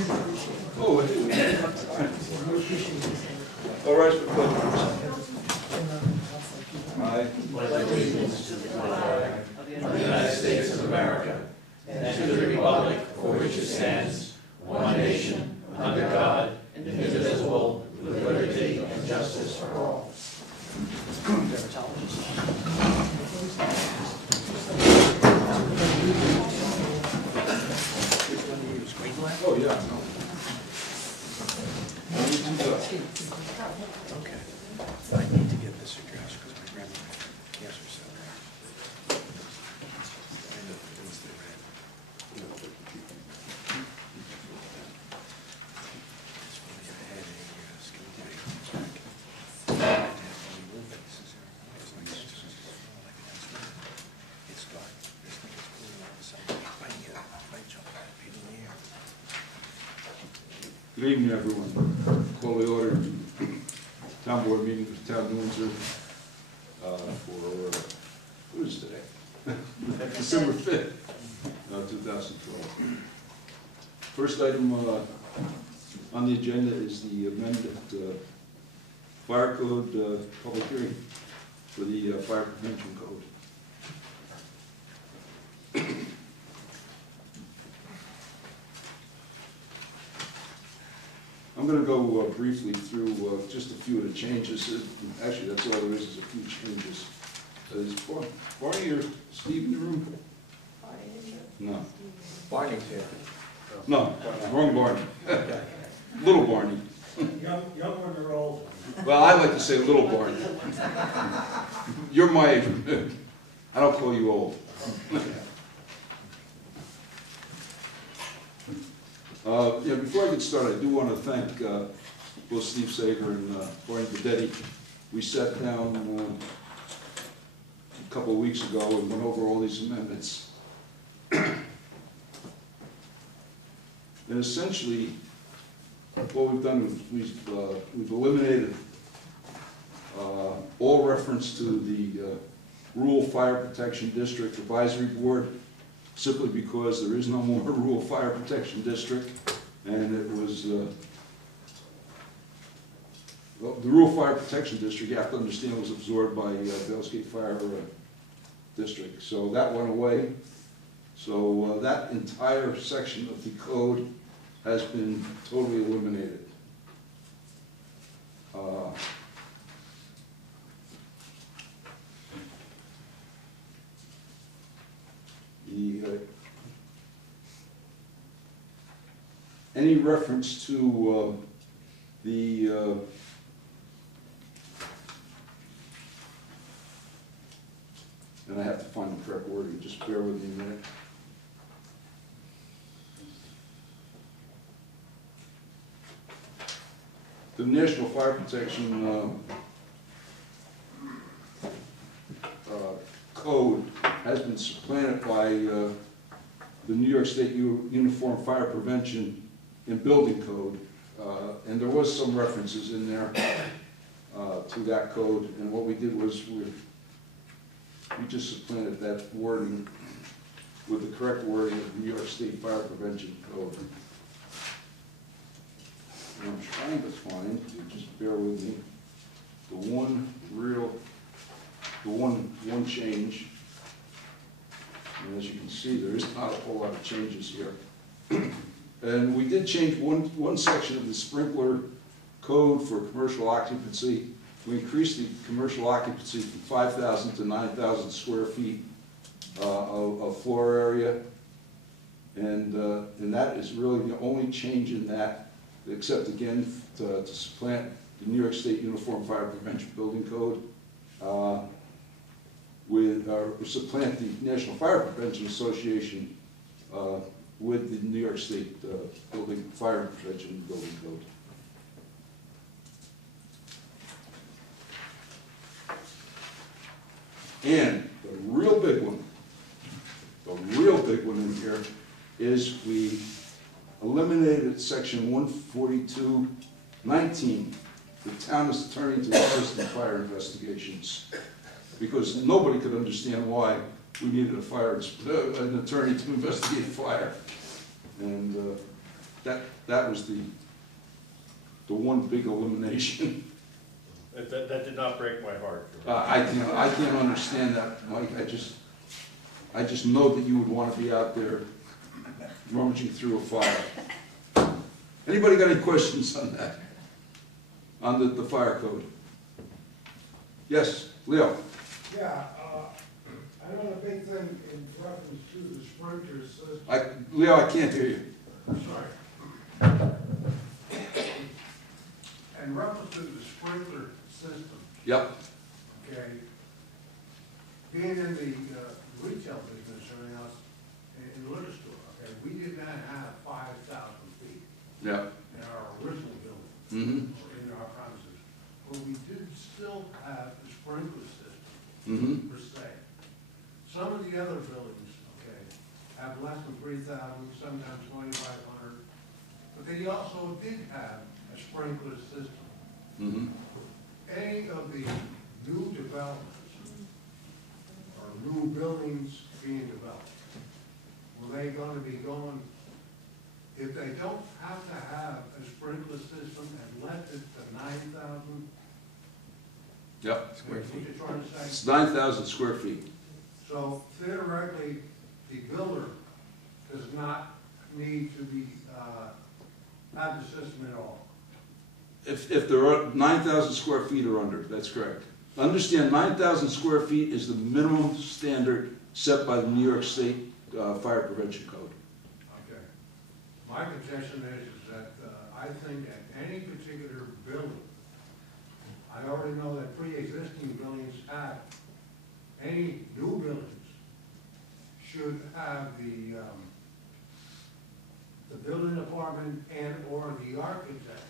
Oh, I do. All right, for the pledge. I pledge allegiance to the flag of the United States of America and to the republic for which it stands, one nation, under God, indivisible, with liberty and justice for all. Oh, yeah. Okay. I need to get this address because my grandma had cancer cell there. I know it was the red. It's funny, I had a skin tag back. I had to have any movements. It's like it's dark. It's like it's cool all of a sudden. If I can get if I jump out of in the air. Good evening, everyone. Call the order. Town board meeting of the town of Windsor for, what is today? December 5th, 2012. First item on the agenda is the amended fire code public hearing for the fire prevention code. I'm going to go briefly through just a few of the changes. Actually, that's all there is a few changes. Is Barney or Steve in the room? No. Barney's here. No, wrong Barney. Little Barney. Young one or old? Well, I like to say little Barney. You're my age. I don't call you old. Before I get started, I do want to thank both Steve Sager and Barney Bedetti. We sat down a couple of weeks ago and went over all these amendments. And essentially, what we've done is we've eliminated all reference to the Rural Fire Protection District Advisory Board, simply because there is no more Rural Fire Protection District, and it was, well, the Rural Fire Protection District, you have to understand, was absorbed by Bellsgate Fire District, so that went away. So that entire section of the code has been totally eliminated. Any reference to and I have to find the correct wording, just bear with me a minute. The National Fire Protection code has been supplanted by the New York State Uniform Fire Prevention and Building Code, and there was some references in there to that code, and what we did was we just supplanted that wording with the correct wording of the New York State Fire Prevention Code. And I'm trying to find, just bear with me, the one change. And as you can see, there is not a whole lot of changes here. And we did change one section of the sprinkler code for commercial occupancy. We increased the commercial occupancy from 5,000 to 9,000 square feet of floor area. And that is really the only change in that, except again to supplant the New York State Uniform Fire Prevention Building Code supplant the National Fire Prevention Association with the New York State Fire Prevention Building Code. And the real big one in here is we eliminated section 142.19, the town is attorney to assist in fire investigations, because nobody could understand why we needed an attorney to investigate fire. And that was the one big elimination. That did not break my heart. I can't understand that, Mike. I just know that you would want to be out there rummaging through a fire. Anybody got any questions on that? On the fire code? Yes, Leo? Yeah, I know the big thing in reference to the sprinkler system. Leo, I can't hear you. Sorry. In reference to the sprinkler system, Yep. okay, being in the retail business or anything else, in the liquor store, okay, we did not have 5,000 feet Yep. in our original building, Mm-hmm. or in our premises. But we did still have the sprinkler system, Mm-hmm. per se. Some of the other buildings, okay, have less than 3,000, sometimes 2,500, but they also did have a sprinkler system. Mm-hmm. Any of the new developments or new buildings being developed, were they gonna be going, if they don't have to have a sprinkler system and left it to 9,000? Yep. Square What feet. you're trying to say? It's 9,000 square feet. So theoretically, the builder does not need to be, have the system at all. If there are 9,000 square feet or under, that's correct. Understand, 9,000 square feet is the minimum standard set by the New York State Fire Prevention Code. Okay. My contention is that I think at any particular building, I already know that pre-existing buildings have, any new buildings should have the building department and or the architect.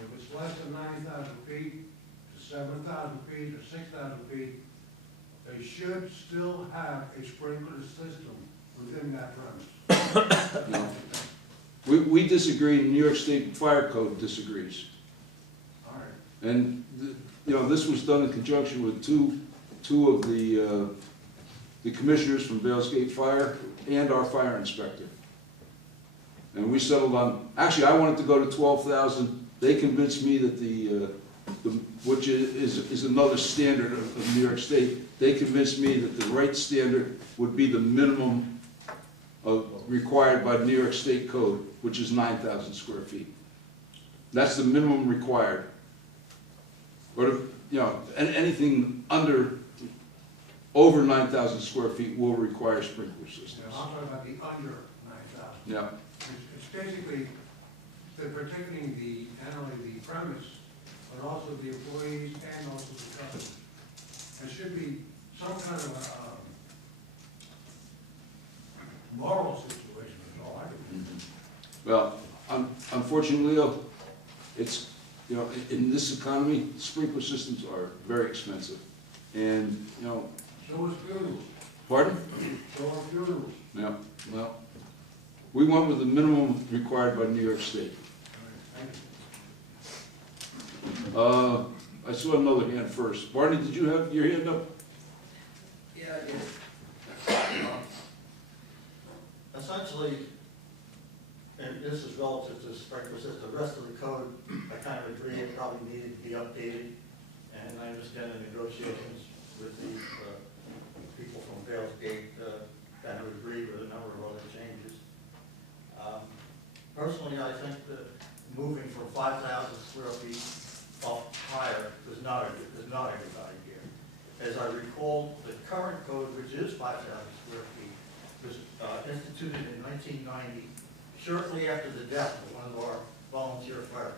If it's less than 9,000 feet to 7,000 feet or 6,000 feet, they should still have a sprinkler system within that premise. No. We disagree, New York State Fire Code disagrees. All right. And, this was done in conjunction with two of the commissioners from Vales Gate Fire and our fire inspector. And we settled on, actually, I wanted to go to 12,000. They convinced me that which is another standard of New York State, they convinced me that the right standard would be the minimum required by New York State Code, which is 9,000 square feet. That's the minimum required. Or, anything over 9,000 square feet will require sprinkler systems. Now, I'm talking about the under 9,000. Yeah. It's basically, they're protecting not only the premise, but also the employees and also the customers. There should be some kind of a moral situation, is all I can do. Well, unfortunately, Leo, it's, in this economy, sprinkler systems are very expensive. And, So is funerals. pardon? So are funerals. Yeah, well, we went with the minimum required by New York State. All right, thank you. I saw another hand first. Barney, did you have your hand up? Yeah, I did. Essentially, and this is relative to the sprinkler system, the rest of the code, I kind of agree it probably needed to be updated. And I understand the negotiations with the people from Vales Gate kind of agreed with a number of other changes. Personally, I think that moving from 5,000 square feet up higher is not a good idea. As I recall, the current code, which is 5,000 square feet, was instituted in 1990, shortly after the death of one of our volunteer fire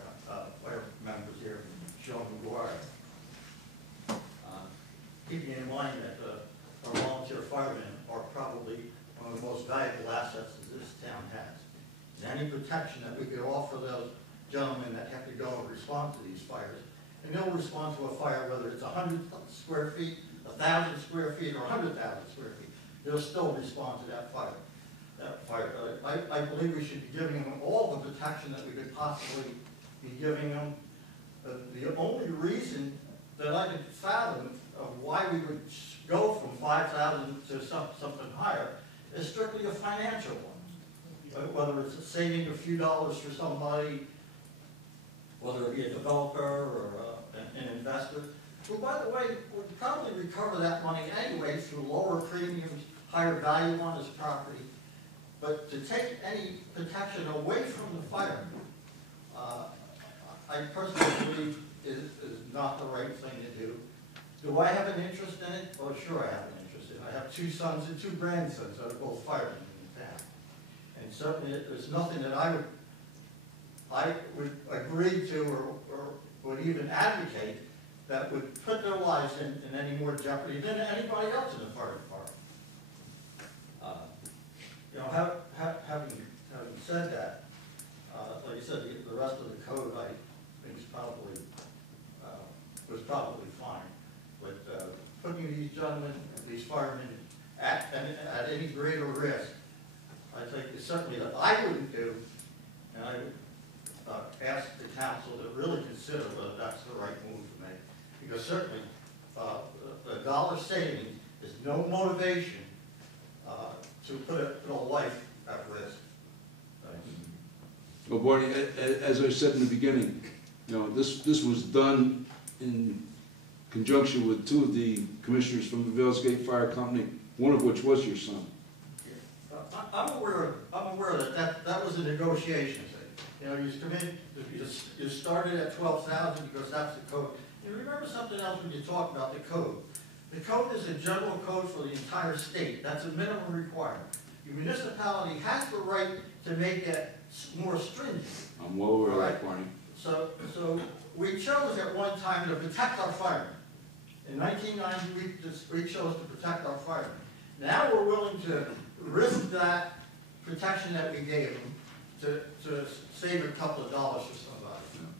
members here, Sean McGuire. Keeping in mind that our volunteer firemen are probably one of the most valuable assets that this town has. And any protection that we could offer those gentlemen that have to go and respond to these fires, and they'll respond to a fire whether it's 100 square feet, 1,000 square feet, or 100,000 square feet, they'll still respond to that fire. I believe we should be giving them all the protection that we could possibly be giving them. The only reason that I could fathom of why we would go from 5,000 to something higher is strictly a financial one. whether it's saving a few dollars for somebody, whether it be a developer or an investor. Well, by the way, we'll probably recover that money anyway through lower premiums, higher value on his property. But to take any protection away from the fireman, I personally believe is not the right thing to do. Do I have an interest in it? Well, sure I have an interest in it. I have 2 sons and 2 grandsons that are both firemen in the town. And certainly there's nothing that I would agree to or would even advocate that would put their lives in any more jeopardy than anybody else in the fire department. You know, having said that, like you said, the rest of the code I think is probably was probably fine. But putting these gentlemen, these firemen, at any greater risk, I think is certainly that I wouldn't do, and I would ask the council to really consider whether that's the right move to make. Because certainly, the dollar saving is no motivation to put a life at risk. Well, Barney, as I said in the beginning, you know, this was done in conjunction with 2 of the commissioners from the Vales Gate Fire Company, one of which was your son. I'm aware that was a negotiation thing. You know, you come in, you started at 12,000 because that's the code. And remember something else when you talk about the code. The code is a general code for the entire state. That's a minimum requirement. Your municipality has the right to make it more stringent. I'm well aware of that, Barney. So we chose at one time to protect our firemen. In 1990, we chose to protect our firemen. Now we're willing to risk that protection that we gave them to save a couple of dollars for somebody.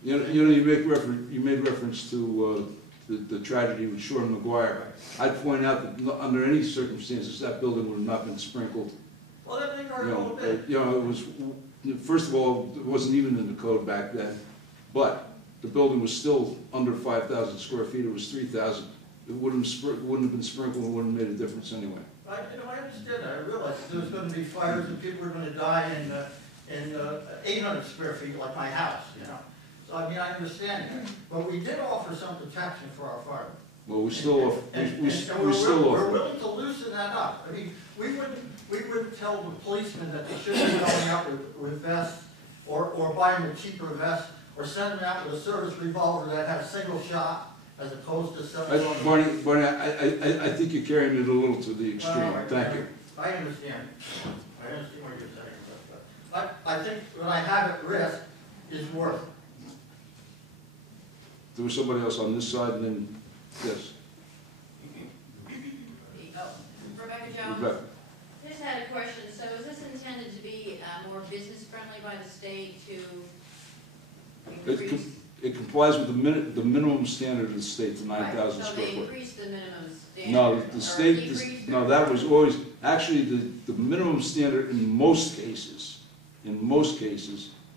You made reference to the tragedy with Sean McGuire. I'd point out that under any circumstances, that building would have not been sprinkled. Well, that may very well be. It was, first of all, it wasn't even in the code back then, but the building was still under 5,000 square feet. It was 3,000. It wouldn't have been sprinkled. It wouldn't have made a difference anyway. I understand that. I realize that there was going to be fires and people were going to die in 800 square feet like my house, you know. So, I mean, I understand that. But we did offer some protection for our firemen. Well, we still offer. We're willing to loosen that up. I mean, we wouldn't tell the policemen that they shouldn't be going out with vests or buy them a cheaper vest or send them out with a service revolver that has single shot as opposed to several. Barney, I think you're carrying it a little to the extreme. Thank you. I understand. I understand what you're saying. But I think what I have at risk is worth it. There was somebody else on this side, and then, yes. Rebecca Jones. Rebecca. Just had a question. So is this intended to be more business friendly by the state to increase? It complies with the minimum standard of the state, the 9,000 square So they foot. increased the minimum standard? No, the state, no, that was always, actually, the minimum standard in most cases,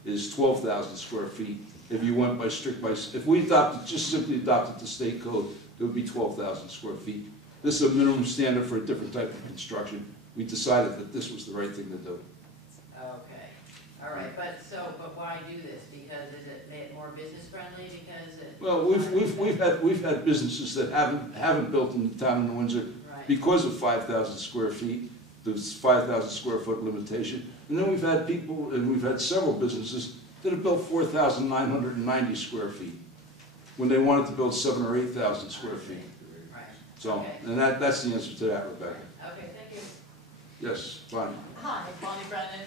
is 12,000 square feet. If you went by if we just simply adopted the state code, it would be 12,000 square feet. This is a minimum standard for a different type of construction. We decided that this was the right thing to do. Okay, all right, but why do this? Because is it made it more business friendly? Because Well, we've had businesses that haven't built in the town of Windsor right. because of 5,000 square feet. There's 5,000 square foot limitation, and then we've had people, and we've had several businesses that have built 4,990 square feet when they wanted to build 7,000 or 8,000 square feet. Right. So, Okay. and that's the answer to that, Rebecca. Okay, thank you. Yes, Bonnie. Hi, Bonnie Brennan.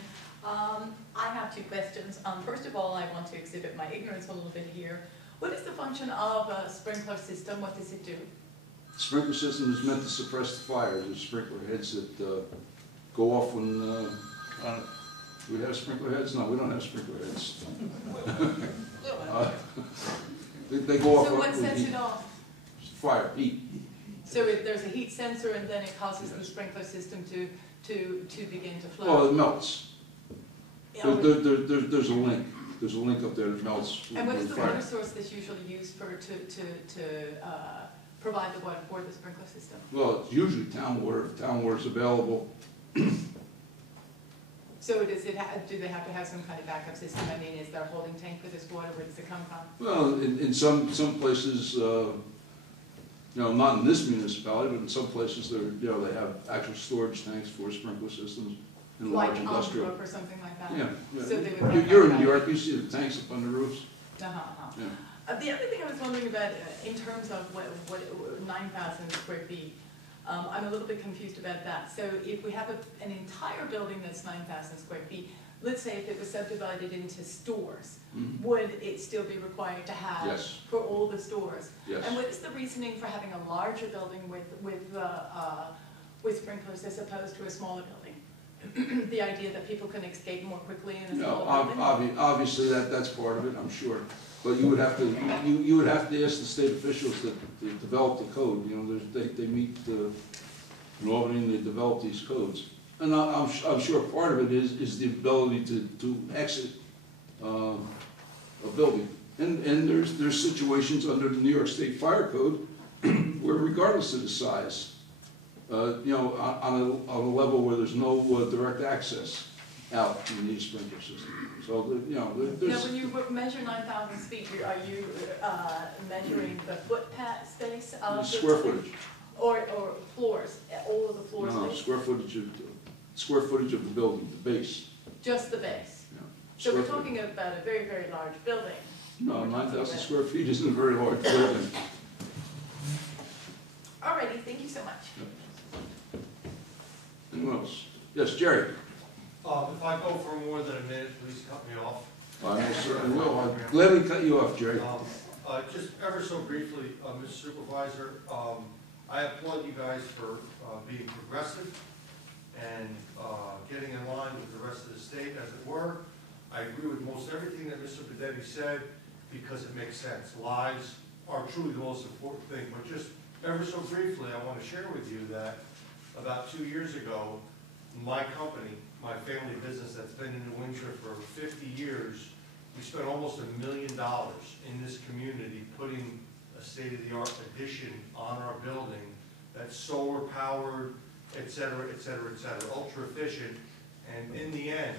I have 2 questions. First of all, I want to exhibit my ignorance a little bit here. What is the function of a sprinkler system? What does it do? Sprinkler system is meant to suppress the fire. There's sprinkler heads that go off when, do we have sprinkler heads? No, we don't have sprinkler heads. They go off. So what sets it off? Fire, heat. So there's a heat sensor and then it causes the sprinkler system to begin to flow? Well, it melts. Oh, There's a link. There's a link up there that melts. and what is with the fire. water source that's usually used to provide the water for the sprinkler system? Well, it's usually town water. If town water is available, So do they have to have some kind of backup system? I mean, is there a holding tank for this water? Where does it come from? Well, in some places, not in this municipality, but in some places, they have actual storage tanks for sprinkler systems in large Like industrial. or something like that? Yeah, So they would yeah. have You're that in New kind York, you see the tanks up on the roofs. Yeah. The other thing I was wondering about, in terms of what 9,000 square feet, I'm a little bit confused about that. So if we have an entire building that's 9,000 square feet, let's say if it was subdivided into stores, Mhm. would it still be required to have Yes. for all the stores? Yes. And what is the reasoning for having a larger building with sprinklers as opposed to a smaller building? The idea that people can escape more quickly in a smaller building? Obviously, that's part of it, I'm sure. But you would have to, you would have to ask the state officials that develop the code, they meet in Albany and they develop these codes. And I'm sure part of it is the ability to exit a building. And there's situations under the New York State Fire Code where regardless of the size, on a level where there's no direct access out in the sprinkler system. So, Now, there's. when you measure 9,000 feet, are you measuring the footpad space of the... Square footage. Or floors, all of the floor No, space? square footage of the building, the base. Just the base? Yeah. So we're Square footage. talking about a very, very large building. No, We're talking 9,000 about- square feet isn't a very large building. All righty, thank you so much. Anyone else? Yes, Jerry? If I go for more than a minute, please cut me off. I most certainly will. I'll gladly cut you off, Jerry. Just ever so briefly, Mr. Supervisor, I applaud you guys for being progressive and getting in line with the rest of the state, as it were. I agree with most everything that Mr. Bedetti said, because it makes sense. Lives are truly the most important thing. But just ever so briefly, I want to share with you that about 2 years ago, my company, my family business that's been in Windsor for 50 years, we spent almost $1 million in this community putting a state-of-the-art addition on our building that's solar powered, et cetera, et cetera, et cetera, ultra efficient. And in the end,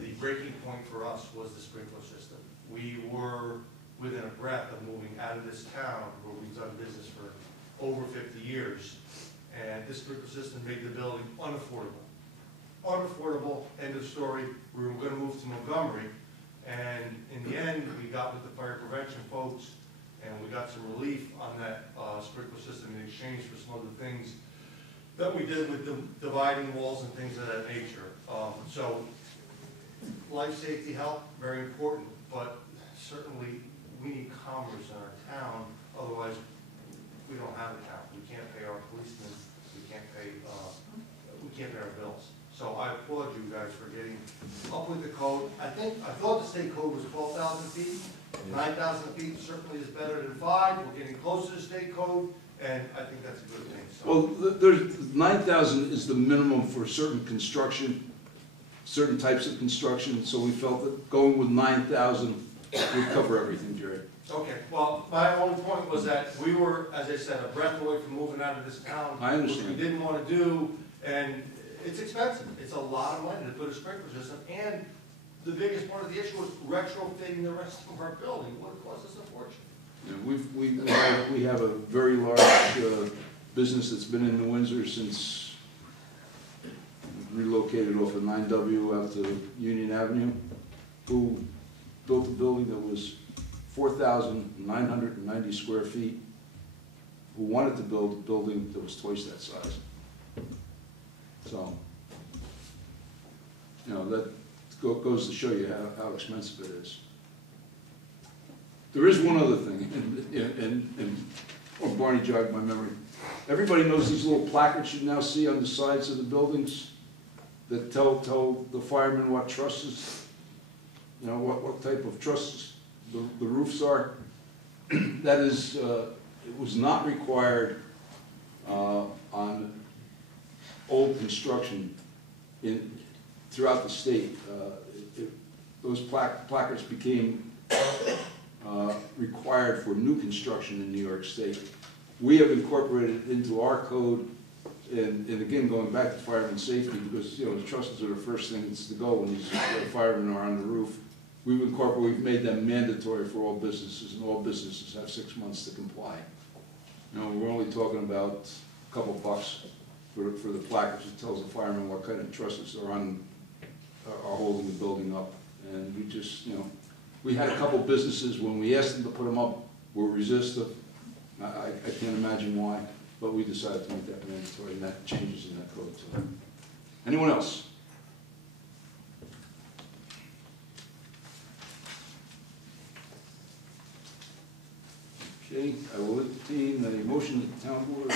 the breaking point for us was the sprinkler system. We were within a breath of moving out of this town where we've done business for over 50 years. And this sprinkler system made the building unaffordable. Unaffordable, end of story. We were going to move to Montgomery. And in the end, we got with the fire prevention folks, and we got some relief on that sprinkler system in exchange for some other things that we did with the dividing walls and things of that nature. So, life safety, health, very important, but certainly we need commerce in our town, otherwise we don't have a town. We can't pay our policemen, we can't pay our bills. So I applaud you guys for getting up with the code. I thought the state code was 12,000 feet. 9,000 feet certainly is better than 5. We're getting closer to state code, and I think that's a good thing. So. Well, there's 9,000 is the minimum for certain construction, certain types of construction, so we felt that going with 9,000 would cover everything, Jerry. Okay, well, my only point was that we were, as I said, a breath away from moving out of this town. I understand. Which we didn't want to do, and it's expensive. It's a lot of money to put a sprinkler system, and the biggest part of the issue was retrofitting the rest of our building. It would have cost us a fortune. Yeah, we have a very large business that's been in New Windsor since relocated off of 9W out to Union Avenue, who built a building that was 4,990 square feet, who wanted to build a building that was twice that size. So, that goes to show you how expensive it is. There is one other thing, and Barney jogged my memory. Everybody knows these little placards you now see on the sides of the buildings that tell the firemen what trusses, what type of trusses the roofs are. That is, it was not required on old construction throughout the state. Those placards became required for new construction in New York State. We have incorporated it into our code and again, going back to fireman safety, because, you know, the trusses are the first things to go when these firemen are on the roof. We've made them mandatory for all businesses, and all businesses have 6 months to comply. You know, we're only talking about a couple bucks for the placards that tells the firemen what kind of trusses are holding the building up. And we just, you know, we had a couple businesses, when we asked them to put them up, were resistant. I can't imagine why, but we decided to make that mandatory, and that changes in that code too. Anyone else? Okay, I will entertain a motion that the town board,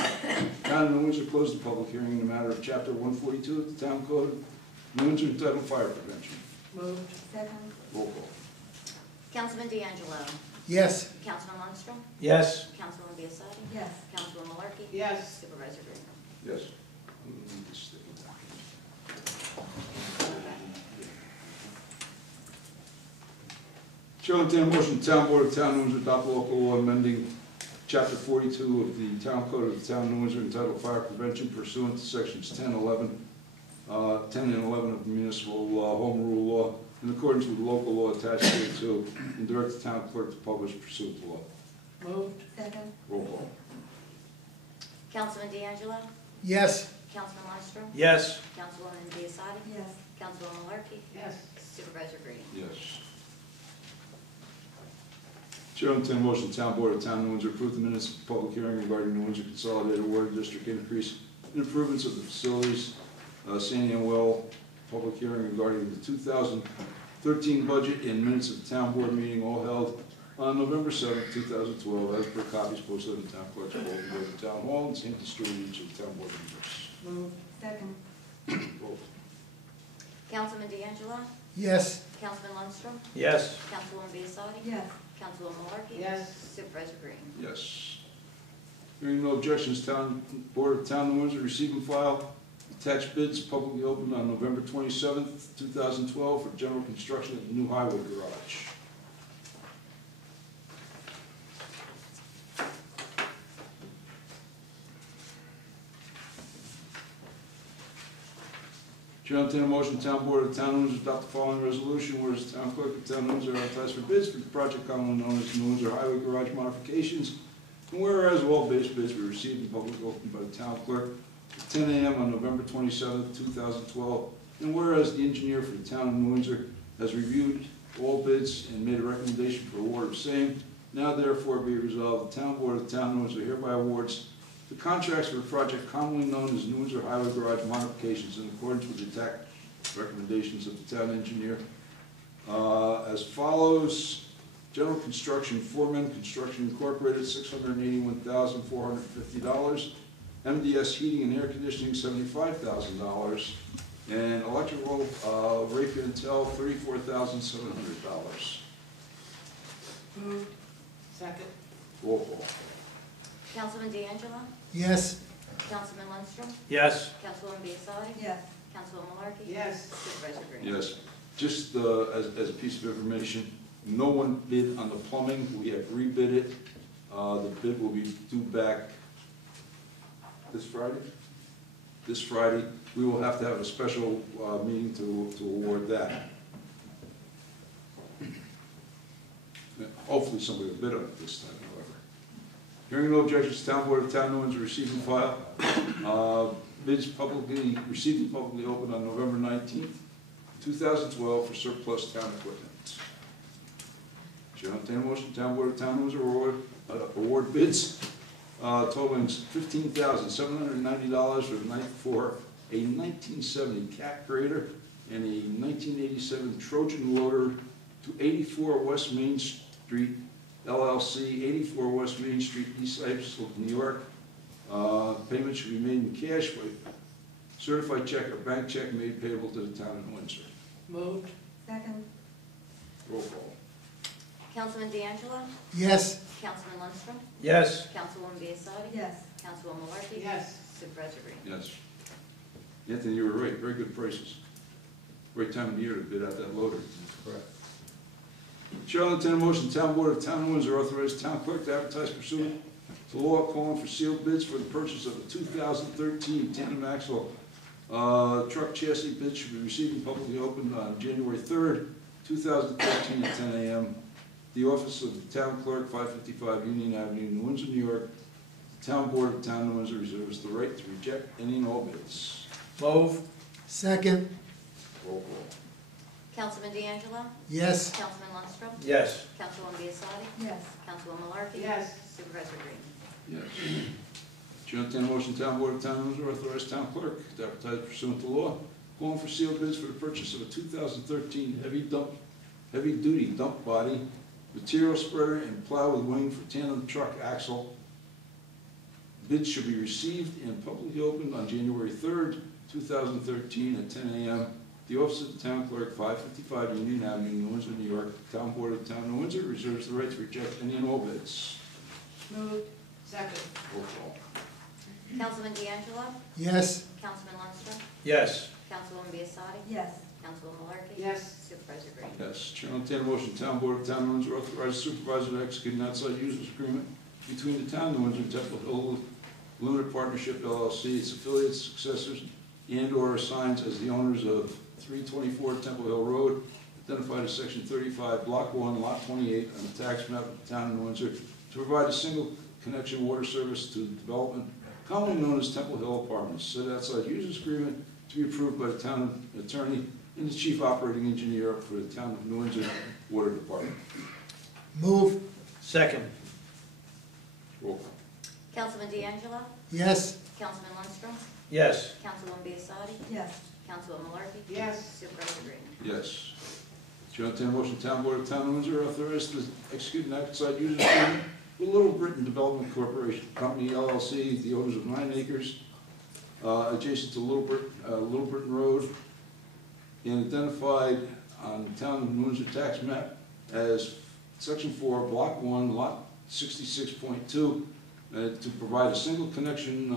town of New Windsor close the public hearing in the matter of chapter 142 of the town code, New Windsor entitled Fire Prevention. Moved. Second. Roll call. Councilman D'Angelo. Yes. Councilman Lundstrom. Yes. Councilwoman Biassiatti. Yes. Councilwoman Malarkey. Yes. Supervisor Green. Yes. Let me just stick with that. Chair will entertain a motion, the town board of town of New Windsor adopt local law amending chapter 42 of the town code of the town of New Windsor entitled Fire Prevention pursuant to sections 10 and 11 of the municipal home rule law in accordance with local law attached thereto, and direct the town clerk to publish pursuant to law. Moved. Second. Roll call. Councilman D'Angelo. Yes. Councilman Lundstrom. Yes. Councilwoman Biassiatti. Yes. Councilwoman Malarkey. Yes. Supervisor Green. Yes. Chair will entertain a motion, the town board of town of New Windsor approve the minutes of the public hearing regarding New Windsor Consolidated Water District increase in improvements of the facilities, Sandy and Well, public hearing regarding the 2013 budget and minutes of the town board meeting all held on November 7th, 2012, as per copies posted in the town clerk's bulletin board of the town hall and same distributed each of the town board members. Moved. Second. Roll. Councilman D'Angelo. Yes. Councilman Lundstrom. Yes. Councilwoman Biassiatti. Yes. Councilwoman Malarkey. Yes. Supervisor Green. Yes. Hearing no objections, town board of town of New Windsor receive and file attached bids publicly opened on November 27th, 2012 for general construction of the new highway garage. Chair will entertain a motion, town board of town of New Windsor adopt the following resolution, whereas the town clerk of town of New Windsor advertised for bids for the project commonly known as the New Windsor Highway Garage modifications, and whereas all base bids were received and publicly opened by the town clerk at 10 a.m. on November 27th, 2012, and whereas the engineer for the town of New Windsor has reviewed all bids and made a recommendation for award of same, now therefore be resolved, the town board of the town of New Windsor hereby awards the contracts for the project commonly known as New Windsor Highway Garage modifications in accordance with the attack recommendations of the town engineer as follows. General construction, Foreman Construction Incorporated, $681,450. MDS Heating and Air Conditioning, $75,000. And electrical, Raytheon and Tel, $34,700. Moved. Second. Roll call. Councilman D'Angelo. Yes. Councilman Lundstrom. Yes. Councilwoman Biassiatti. Yes. Councilwoman Malarkey. Yes. Supervisor Green. Yes. Just as a piece of information, no one bid on the plumbing. We have rebid it. The bid will be due back this Friday. This Friday. We will have to have a special meeting to award that. Hopefully somebody will bid on it this time, however. Hearing no objections, town board of town of New Windsor receive and file. Bids publicly received and publicly opened on November 19th, 2012 for surplus town equipment. Chair will entertain a motion, town board of town of New Windsor award bids totaling $15,790 for a 1970 cat grader and a 1987 Trojan loader to 84 West Main Street LLC, 84 West Main Street, East Cypress, New York. Payment should be made in cash by certified check or bank check made payable to the town of New Windsor. Moved. Second. Roll call. Councilman D'Angelo. Yes. Councilman Lundstrom. Yes. Councilwoman Biassiatti. Yes. Councilwoman Malarkey. Yes. Supervisor Green. Yes. Anthony, you were right, very good prices. Great time of the year to bid out that loader. Correct. Chair will entertain a motion, town board of town of Windsor authorize town clerk to advertise pursuant To law calling for sealed bids for the purchase of a 2013 tandem axle truck chassis. Bids should be received and publicly opened on January 3rd, 2013 at 10 a.m. The office of the Town Clerk, 555 Union Avenue, New Windsor, New York. The Town Board of Town of New Windsor reserves the right to reject any and all bids. Move. Second. Roll call. Councilman D'Angelo? Yes. Councilman Lundstrom? Yes. Councilwoman Biassadi? Yes. Councilwoman Malarkey? Yes. Supervisor Green? Yes. Chair will entertain a motion, Town Board of Town of New Windsor authorize Town Clerk to advertise pursuant to law, calling for sealed bids for the purchase of a 2013 heavy-duty dump body, material spreader, and plow with wing for tandem truck axle. Bids should be received and publicly opened on January 3rd, 2013 at 10 a.m. The office of the Town Clerk, 555 Union Avenue, New Windsor, New York. The Town Board of Town of New Windsor reserves the right to reject any and all bids. Moved. Second. Roll call. Councilman D'Angelo? Yes. Councilman Lundstrom? Yes. Councilwoman Biassadi? Yes. Councilwoman Malarkey? Yes. Supervisor Green? Yes, Chair will entertain a motion, Town Board of Town of New Windsor authorize supervisor to execute an outside users agreement between the Town of New Windsor and Temple Hill Limited Partnership LLC, its affiliates, successors, and/or assigns as the owners of 324 Temple Hill Road, identified as Section 35, Block 1, Lot 28, on the tax map of the Town of New Windsor, to provide a single connection water service to the development commonly known as Temple Hill Apartments. Said outside users agreement to be approved by the town attorney and the chief operating engineer for the Town of New Windsor Water Department. Move. Second. Roll call. Councilman D'Angelo? Yes. Councilman Lundstrom? Yes. Councilwoman Biassadi? Yes. Councilwoman Malarkey? Yes. Supervisor Green? Yes. Chair will entertain a motion, Town Board of Town of Windsor authorized to execute an outside users agreement with Little Britain Development Corporation Company LLC, the owners of 9 acres adjacent to Little Britain Road, and identified on the Town of New Windsor tax map as Section 4, Block 1, Lot 66.2, to provide a single connection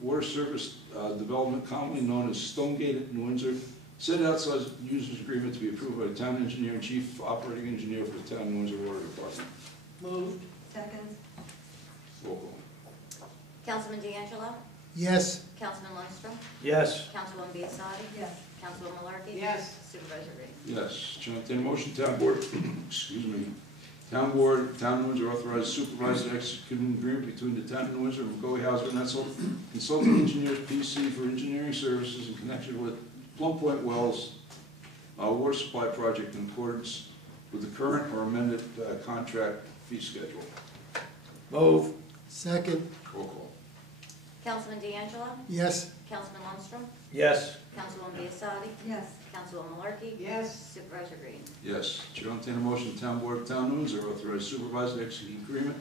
water service development commonly known as Stonegate at New Windsor. Said outside users agreement to be approved by the town engineer and chief operating engineer for the Town of New Windsor Water Department. Moved. Second. Roll call. Councilman D'Angelo? Yes. Councilman Lundstrom? Yes. Councilwoman Biassadi? Yes. Councilwoman Malarkey? Yes. Supervisor Green? Yes. Chair will entertain a motion, Town Board, excuse me, Town Board, Town of New Windsor authorized supervisor to execute an agreement between the Town of New Windsor and McCoy Hauser and Etzel Consulting Engineers PC for engineering services in connection with Plum Point Wells water supply project in accordance with the current or amended contract fee schedule. Move. Second. Roll call. Councilman D'Angelo? Yes. Councilman Lundstrom? Yes. Councilwoman Biassadi? Yes. Councilwoman Malarkey? Yes. Supervisor Green? Yes. Chair will entertain a motion, Town Board of Town of New Windsor authorized supervisor to execute an agreement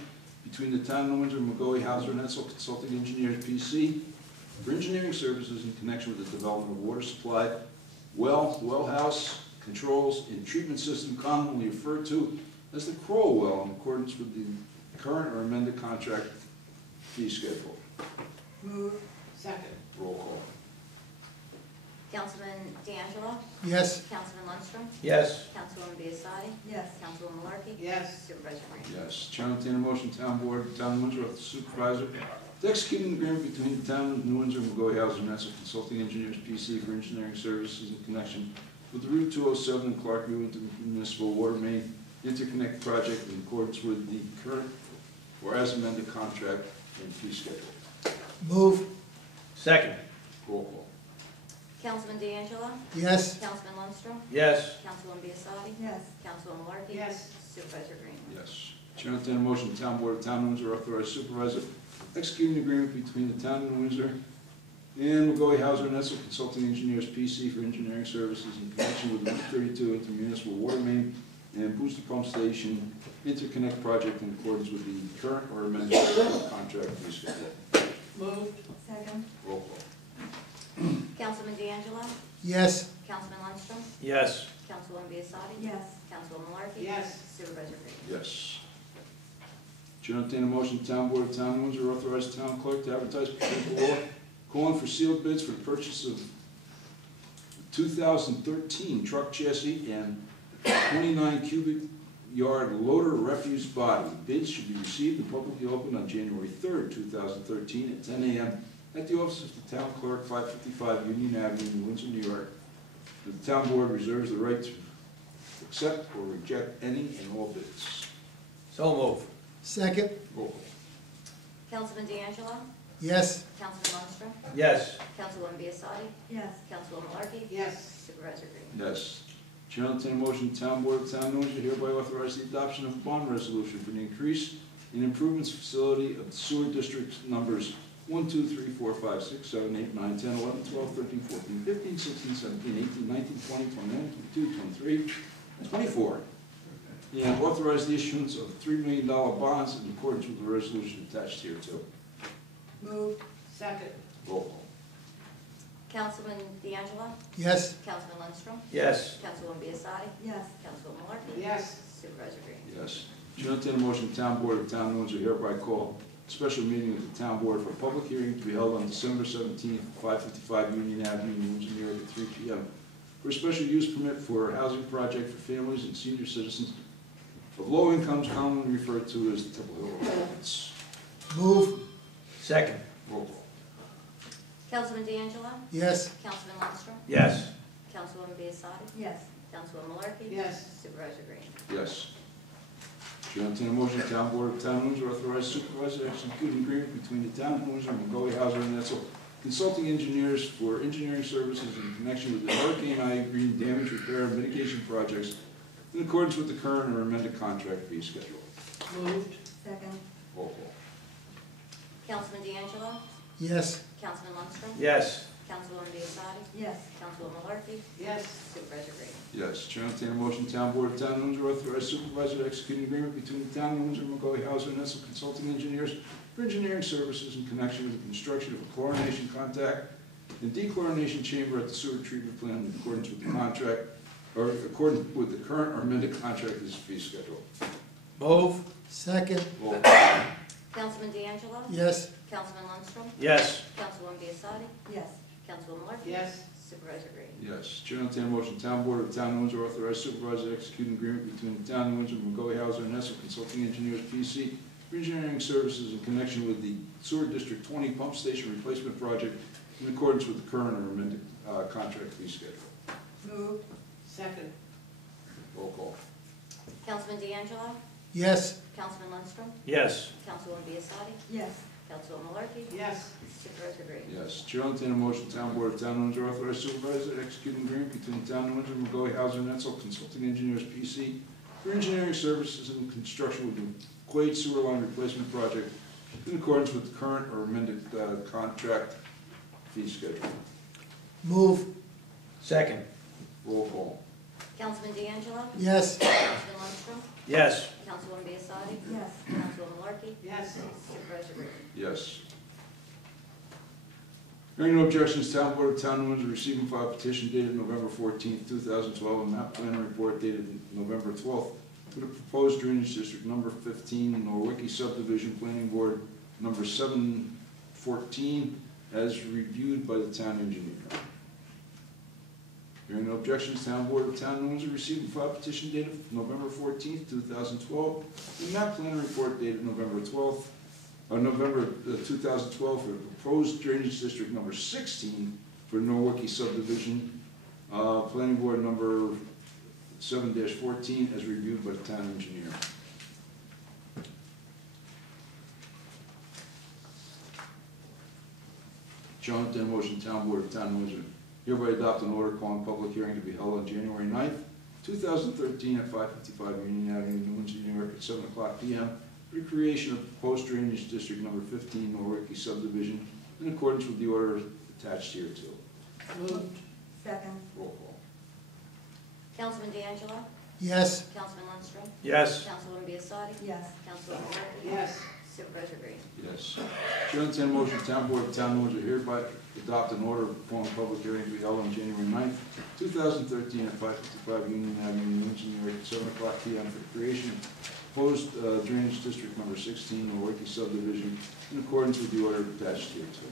between the Town of New Windsor and McCoy Hauser and Etzel Consulting Engineers PC for engineering services in connection with the development of water supply, well house, controls, and treatment system commonly referred to as the Kroll well in accordance with the current or amended contract fee schedule. Moved. Second. Roll call. Councilman D'Angelo? Yes. Councilman Lundstrom? Yes. Councilwoman Biassadi? Yes. Councilwoman Malarkey? Yes. Supervisor Green? Yes. Chair will entertain a motion, Town Board, Town of Windsor, supervisor, to execute an agreement between the Town of New Windsor and McCoy Hauser and Etzel Consulting Engineers PC for engineering services in connection with the Route 207 and Clarkview Municipal Water Main Interconnect Project in accordance with the current or as amended contract and fee schedule. Move. Second. Roll call. Councilman D'Angelo? Yes. Councilman Lundstrom? Yes. Councilwoman Biassadi? Yes. Councilwoman Malarkey? Yes. Supervisor Green? Yes. Chair will entertain a motion, Town Board of Town of Windsor authorized supervisor executing an agreement between the Town of New Windsor and McCoy Hauser and Etzel Consulting Engineers PC for engineering services in connection with the Route 32 intermunicipal water main and booster pump station interconnect project in accordance with the current or amended contract fee schedule. Moved. Second. Roll call. Councilman D'Angelo? Yes. Councilman Lundstrom? Yes. Councilwoman Biassadi? Yes. Councilwoman Malarkey? Yes. Supervisor Green? Yes. Chair will entertain a motion, Town Board of Town of Windsor authorized town clerk to advertise pursuant to law, calling for sealed bids for the purchase of 2013 truck chassis and 29 cubic yard loader refuse body. Bids should be received and publicly opened on January 3rd, 2013 at 10 a.m. at the office of the Town Clerk, 555 Union Avenue, Windsor, New York. The Town Board reserves the right to accept or reject any and all bids. So move. Second. Roll call. Councilman D'Angelo? Yes. Councilman Lundstrom? Yes. Councilwoman Biassadi? Yes. Councilwoman Malarkey? Yes. Supervisor Green? Yes. Chair will entertain a motion, Town Board of Town Windsor hereby authorize the adoption of a bond resolution for the increase in improvements facility of the sewer districts numbers 1, 2, 3, 4, 5, 6, 7, 8, 9, 10, 11, 12, 13, 14, 15, 16, 17, 18, 19, 20, 21, 22, 23, and 24. And authorize the issuance of $3 million bonds in accordance with the resolution attached here too. Move. Second. Roll call. Councilman D'Angelo? Yes. Councilman Lundstrom? Yes. Councilwoman Biassadi? Yes. Councilwoman Malarkey? Yes. Supervisor Green? Yes. Chair will entertain a motion, Town Board of Town Windsor hereby call a special meeting of the Town Board for a public hearing to be held on December 17th, 555 Union Avenue, Windsor, New York at 3 p.m. for a special use permit for a housing project for families and senior citizens of low incomes, commonly referred to as the Temple Hill Apartments. Move. Second. Roll call. Councilman D'Angelo? Yes. Councilman Lundstrom? Yes. Councilwoman Biassadi? Yes. Councilwoman Malarkey? Yes. Supervisor Green? Yes. Chair will entertain a motion, Town Board of Town Windsor authorize supervisor to execute an agreement between the Town of Windsor, Montgomery, Hauser, and Netzel Consulting Engineers for engineering services in connection with the Hurricane Irene damage repair and mitigation projects in accordance with the current or amended contract fee schedule. Moved. Second. Roll call. Councilman D'Angelo? Yes. Councilman Lundstrom? Yes. Councilwoman Biassadi? Yes. Councilwoman Malarkey? Yes. Supervisor Green? Yes. Chair will entertain a motion, Town Board of Town Windsor authorize supervisor to execute an agreement between the Town of Windsor, Montgomery, Hauser, and Netzel Consulting Engineers for engineering services in connection with the construction of a chlorination contact and dechlorination chamber at the sewer treatment plant in accordance with the contract, or according with the current or amended contract as fee schedule. Move. Second. Roll call. Councilman D'Angelo? Yes. Councilman Lundstrom? Yes. Councilwoman Biassadi? Yes. Councilwoman Malarkey? Yes. Supervisor Green? Yes. Chair will entertain a motion, Town Board of Town Windsor authorize supervisor to execute an agreement between the Town of Windsor, Montgomery, Hauser, and Netzel Consulting Engineers, PC, for engineering services in connection with the Sewer District 20 pump station replacement project in accordance with the current or amended contract fee schedule. Moved. Second. Roll call. Councilman D'Angelo? Yes. Councilman Lundstrom? Yes. Councilwoman Biassadi? Yes. Councilwoman Malarkey? Yes. Supervisor Green? Yes. Chair will entertain a motion, Town Board of Town Windsor authorize supervisor to execute an agreement between the Town of Windsor, Montgomery, Hauser, and Netzel Consulting Engineers, PC, for engineering services and construction with the Quaid Sewer Line Replacement Project in accordance with the current or amended contract fee schedule. Move. Second. Roll call. Councilman D'Angelo? Yes. Councilman Lundstrom? Yes. Councilwoman Biassadi? Yes. Councilwoman Malarkey? Yes. Supervisor Green? Yes. Hearing no objections, Town Board of Town Windsor received and filed petition dated November 14th, 2012, and map plan report dated November 12th for the proposed drainage district number 15, Norwicki subdivision, planning board number 714, as reviewed by the town engineer. Hearing no objections, Town Board of Town Windsor received and filed petition dated November 14th, 2012, and map plan report dated November 2012 for the proposed drainage district number 16 for Norwicki subdivision, planning board number 7-14, as reviewed by the town engineer. Chair will entertain a motion, Town Board of Town Windsor hereby adopt an order calling public hearing to be held on January 9th, 2013 at 555 Union Avenue, Windsor, New York at 7 o'clock p.m. for the creation of proposed drainage district number 15, Norwicki subdivision, in accordance with the order attached here too. Moved. Second. Roll call. Councilman D'Angelo? Yes. Councilman Lundstrom? Yes. Councilwoman Biassadi? Yes. Councilwoman Malarkey? Yes. Supervisor Green? Yes. Chair will entertain a motion, Town Board of Town Windsor hereby adopt an order calling public hearing to be held on January 9th, 2013 at 555 Union Avenue, Windsor, New York at 7 o'clock p.m. for the creation of proposed drainage district number 16, Norwicki subdivision, in accordance with the order attached here too.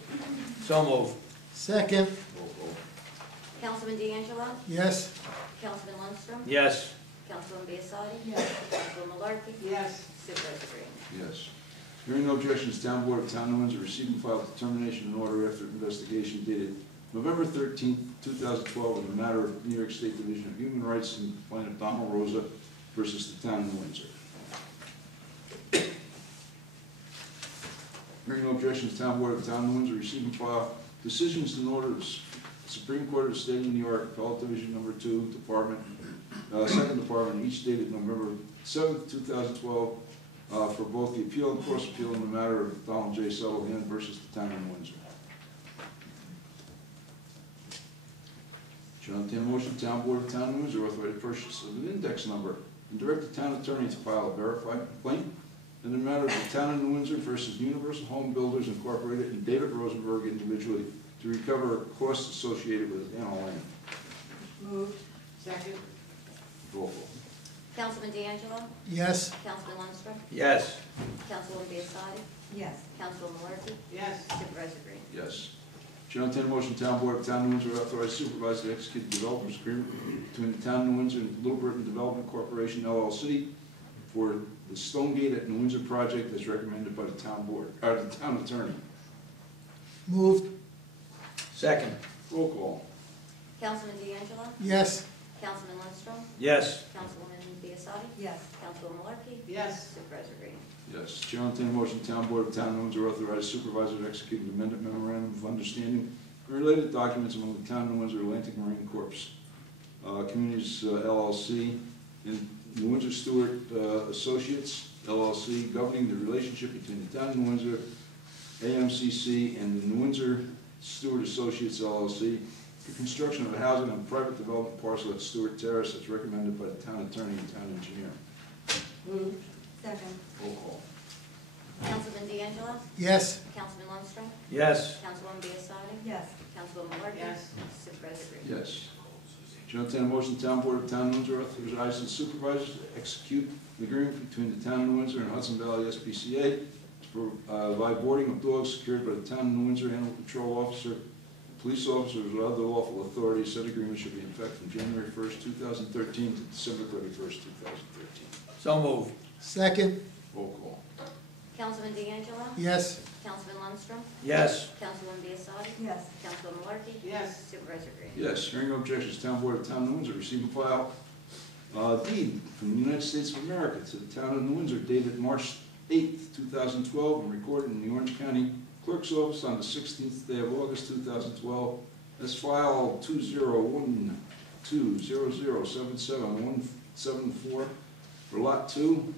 So move. Second. Roll call. Councilman D'Angelo? Yes. Councilman Lundstrom? Yes. Councilwoman Biassiatti. Yes. Councilwoman Malarkey. Yes. Supervisor Green. Yes. Hearing no objections, Town Board of Town of Windsor received and filed determination and order after investigation dated November 13th, 2012, in the matter of New York State Division of Human Rights and plaintiff Donald Rosa versus the Town of Windsor. Hearing no objections, Town Board of Town of Windsor received and filed decisions and orders. Supreme Court of the State of New York, Appellate Division Number 2, Department, Second Department, each dated November 7th, 2012, for both the appeal and cross appeal in the matter of Donald J. Sutherland versus the Town of Windsor. Shall entertain a motion, Town Board of Town of Windsor authorize purchase of an index number and direct the town attorney to file a verified complaint in the matter of the Town of New Windsor versus Universal Home Builders Incorporated and David Rosenberg individually to recover costs associated with an land. Moved. Second. Roll call. Councilman D'Angelo. Yes. Councilman Lundstrom. Yes. Councilwoman Biassiatti. Yes. Councilwoman Malarkey. Yes. Supervisor Green. Yes. Shall entertain a motion, Town Board of Town of Windsor authorize supervisor to execute the developers agreement between the Town of New Windsor and Little Britain Development Corporation LLC for the Stonegate at New Windsor project as recommended by the Town Board, or the Town Attorney. Moved. Second. Roll call. Councilman D'Angelo. Yes. Councilman Lundstrom. Yes. Councilwoman Biassiatti. Yes. Councilwoman Malarkey. Yes. Supervisor Green. Yes. Shall entertain a motion, Town Board of Town of Windsor authorize supervisor to execute an amended memorandum of understanding and related documents among the Town of New Windsor Atlantic Marine Corps, Communities LLC, and New Windsor Stewart Associates LLC, governing the relationship between the Town of New Windsor, AMCC, and the New Windsor Stewart Associates LLC for construction of a housing on private development parcel at Stewart Terrace as recommended by the Town Attorney and Town Engineer. Moved. Second. Roll call. Councilman D'Angelo. Yes. Councilman Lundstrom. Yes. Councilwoman Biassiatti. Yes. Councilwoman Malarkey. Yes. Supervisor Green. Yes. Shall entertain a motion, Town Board of Town of Windsor authorizes the supervisors to execute an agreement between the Town of New Windsor and Hudson Valley SPCA to provide boarding of dogs secured by the Town of New Windsor Animal Control Officer, police officers, or other lawful authorities. Said agreement should be in effect from January 1st, 2013 to December 31st, 2013. So moved. Second. Roll call. Councilman D'Angelo. Yes. Councilman Lundstrom. Yes. Councilwoman Biassiatti. Yes. Councilwoman Malarkey. Yes. Supervisor Green. Yes, hearing no objections, Town Board of Town of New Windsor receive and file deed from the United States of America to the Town of New Windsor dated March 8th, 2012, and recorded in the Orange County Clerk's Office on the 16th day of August, 2012, as file 201200777174 for Lot 2,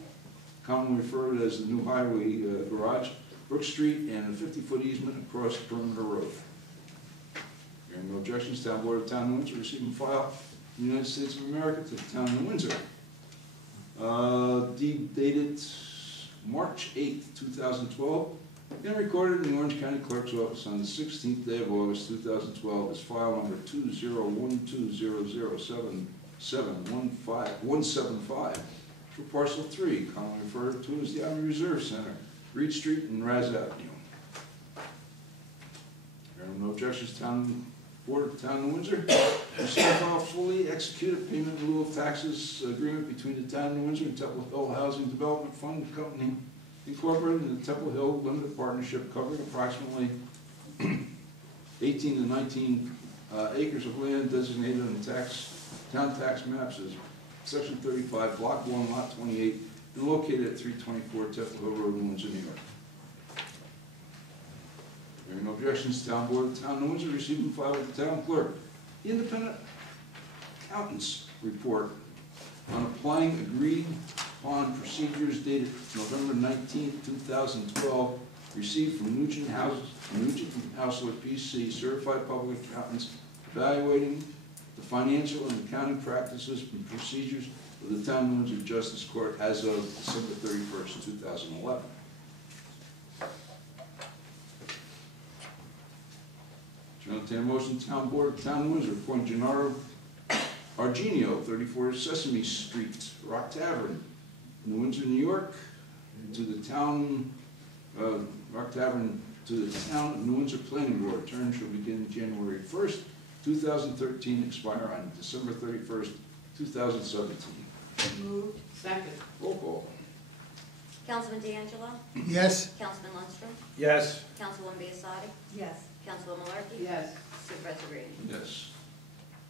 commonly referred to as the new highway garage, Brook Street, and a 50-foot easement across Perimeter Road. Hearing no objections, Town Board of Town of New Windsor receive and file the United States of America to the Town of New Windsor. Deed dated March 8th, 2012, and recorded in the Orange County Clerk's Office on the 16th day of August, 2012, as file number 20120077175 for parcel 3, commonly referred to as the Army Reserve Center, Reed Street and Raz Avenue. Hearing no objections, Town Board of Town of New Windsor receive and file fully executed payment in lieu of taxes agreement between the Town of New Windsor and Temple Hill Housing Development Fund Company Incorporated in the Temple Hill Limited Partnership, covering approximately 18 to 19 acres of land designated on the town tax maps as Section 35, Block 1, Lot 28, and located at 324 Temple Hill Road in Windsor, New York. Hearing no objections, Town Board of Town of New Windsor receive and file with the Town Clerk the Independent Accountant's Report on applying agreed upon procedures dated November 19th, 2012, received from Nugent Hausler, PC, Certified Public Accountants, evaluating the financial and accounting practices and procedures of the Town of New Windsor Justice Court as of December 31st, 2011. Shall entertain a motion, Town Board of Town of New Windsor appoint Gennaro Argenio, 34 Sesame Street, Rock Tavern, New Windsor, New York, to the town, Rock Tavern, to the Town of New Windsor Planning Board. Term shall begin January 1st, 2013, expire on December 31st, 2017. Moved. Second. Roll call. Councilman D'Angelo? Yes. Councilman Lundstrom? Yes. Councilwoman Biassadi? Yes. Councilwoman Malarkey? Yes. Supervisor Green? Yes.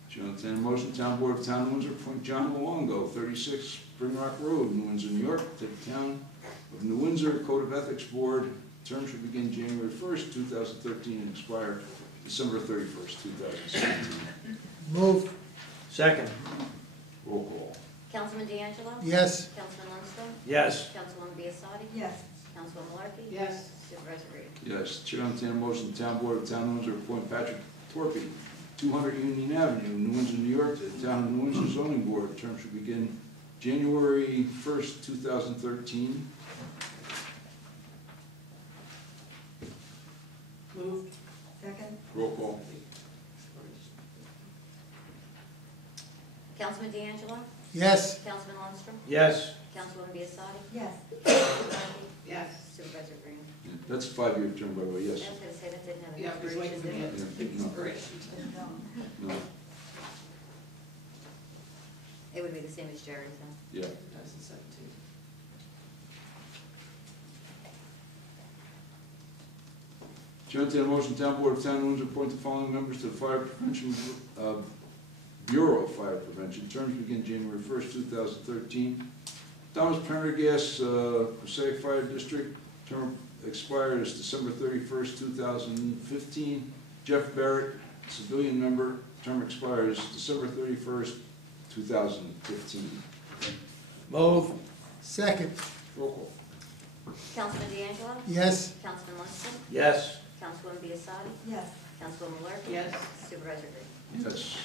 Chair will entertain a motion, Town Board of Town of Windsor appoint John Malongo, 36 Spring Rock Road, New Windsor, New York, to the Town of New Windsor Code of Ethics Board. Term should begin January 1st, 2013, and expire December 31st, 2017. Moved. Second. Roll call. Councilman D'Angelo? Yes. Councilman Lundstrom? Yes. Councilwoman Biassadi? Yes. Councilwoman Malarkey? Yes. Supervisor Green? Yes. Chair will entertain a motion, Town Board of Town of Windsor appoint Patrick Torpy, 200 Union Avenue, New Windsor, New York, to the Town of New Windsor Zoning Board. Term should begin January 1st, 2013. Moved. Second. Roll call. Councilman D'Angelo? Yes. Councilman Lundstrom? Yes. Councilwoman Biassadi? Yes. Councilwoman Malarkey? Yes. Supervisor Green? Yeah, that's a 5-year term, by the way, I yes. was gonna say that didn't have an Yeah, I was waiting expiration, for did the it? Yeah, no, no, It would be the same as Jerry's then. yeah. 2017. Chair will entertain a motion, Town Board of Town of Windsor appoint the following members to the Fire Prevention, Bureau of Fire Prevention. Terms begin January 1st, 2013. Thomas Prendergast, Passaic Fire District, term expires December 31st, 2015. Jeff Barrett, civilian member, term expires December 31st, 2015. Move. Second. Roll call. Councilman D'Angelo? Yes. Councilman Lundstrom? Yes. Councilwoman Biassadi? Yes. Councilwoman Malarkey? Yes. Supervisor Green? Yes.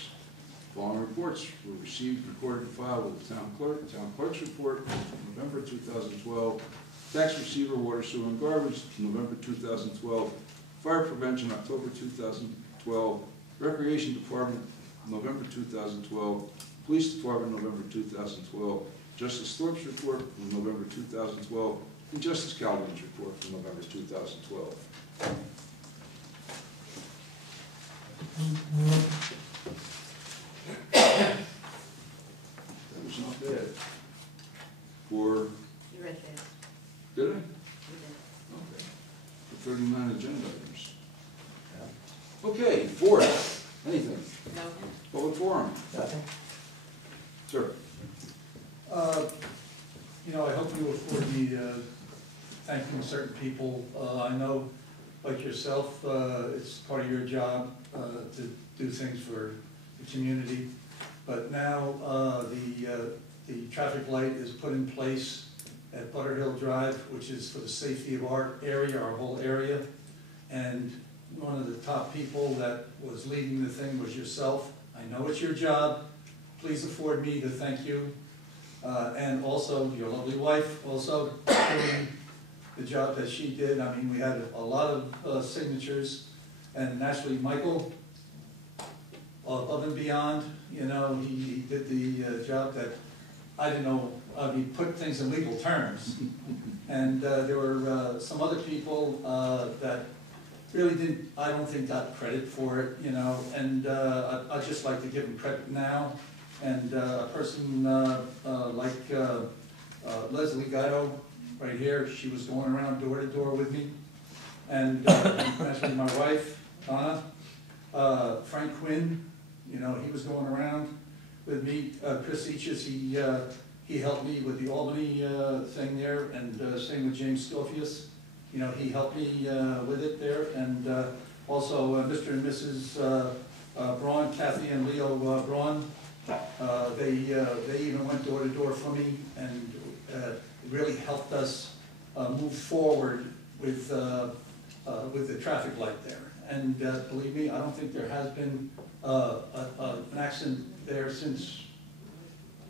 Following reports were received, recorded, and filed with the town clerk. Town clerk's report, November 2012. Tax receiver, water, sewer, and garbage, November 2012. Fire prevention, October 2012. Recreation department, November 2012. Police department, November 2012. Justice Thorpe's report from November 2012. And Justice Calvin's report from November 2012. That was not bad. For, You read fast. did I? You did. Okay. For 39 agenda items. Okay, fourth, anything? No? Public forum. Nothing. Sir. You know, I hope you afford me thanking certain people. I know, like yourself, it's part of your job to do things for the community. But now the traffic light is put in place at Butterhill Drive, which is for the safety of our area, our whole area. And one of the top people that was leading the thing was yourself. I know it's your job. Please afford me to thank you. And also your lovely wife also doing the job that she did. I mean, we had a lot of signatures, and naturally Michael, above and beyond, you know, he did the job that I didn't know. He put things in legal terms, and there were some other people that really didn't, I don't think, got credit for it, you know, and I'd just like to give them credit now. And a person like Leslie Gatto, right here, she was going around door to door with me. And naturally my wife, Donna, Frank Quinn, you know, he was going around with me. Chris Eaches, he helped me with the Albany thing there, and same with James Scofius. You know, he helped me with it there. And also Mr. and Mrs. Braun, Kathy and Leo Braun. They even went door to door for me, and really helped us move forward with the traffic light there. And believe me, I don't think there has been an accident there since.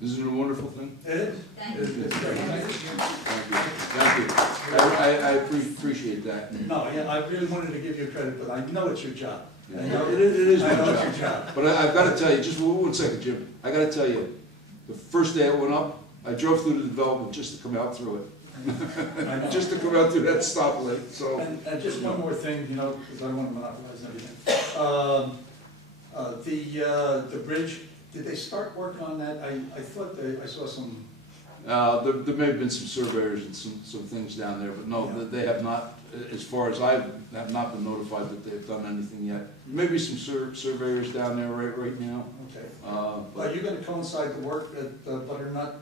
Isn't it a wonderful thing? It is. Thank It is. It's great. Thank you. Thank you. Thank you. I appreciate that. No, yeah, I really wanted to give you credit, but I know it's your job. I know It is my I know it's job. your job. But I've got to tell you, just one second, Jim. I got to tell you, the first day I went up, I drove through the development just to come out through it. I know. Just to come out through that stoplight, so. And just one more thing, you know, because I don't want to monopolize everything. The bridge Did they start working on that? I thought I saw some, There may have been some surveyors and some things down there, but no, Yeah. they have not, as far as I have not been notified that they've done anything yet. Maybe some surveyors down there right now. okay. Are Are you gonna coincide the work at Butternut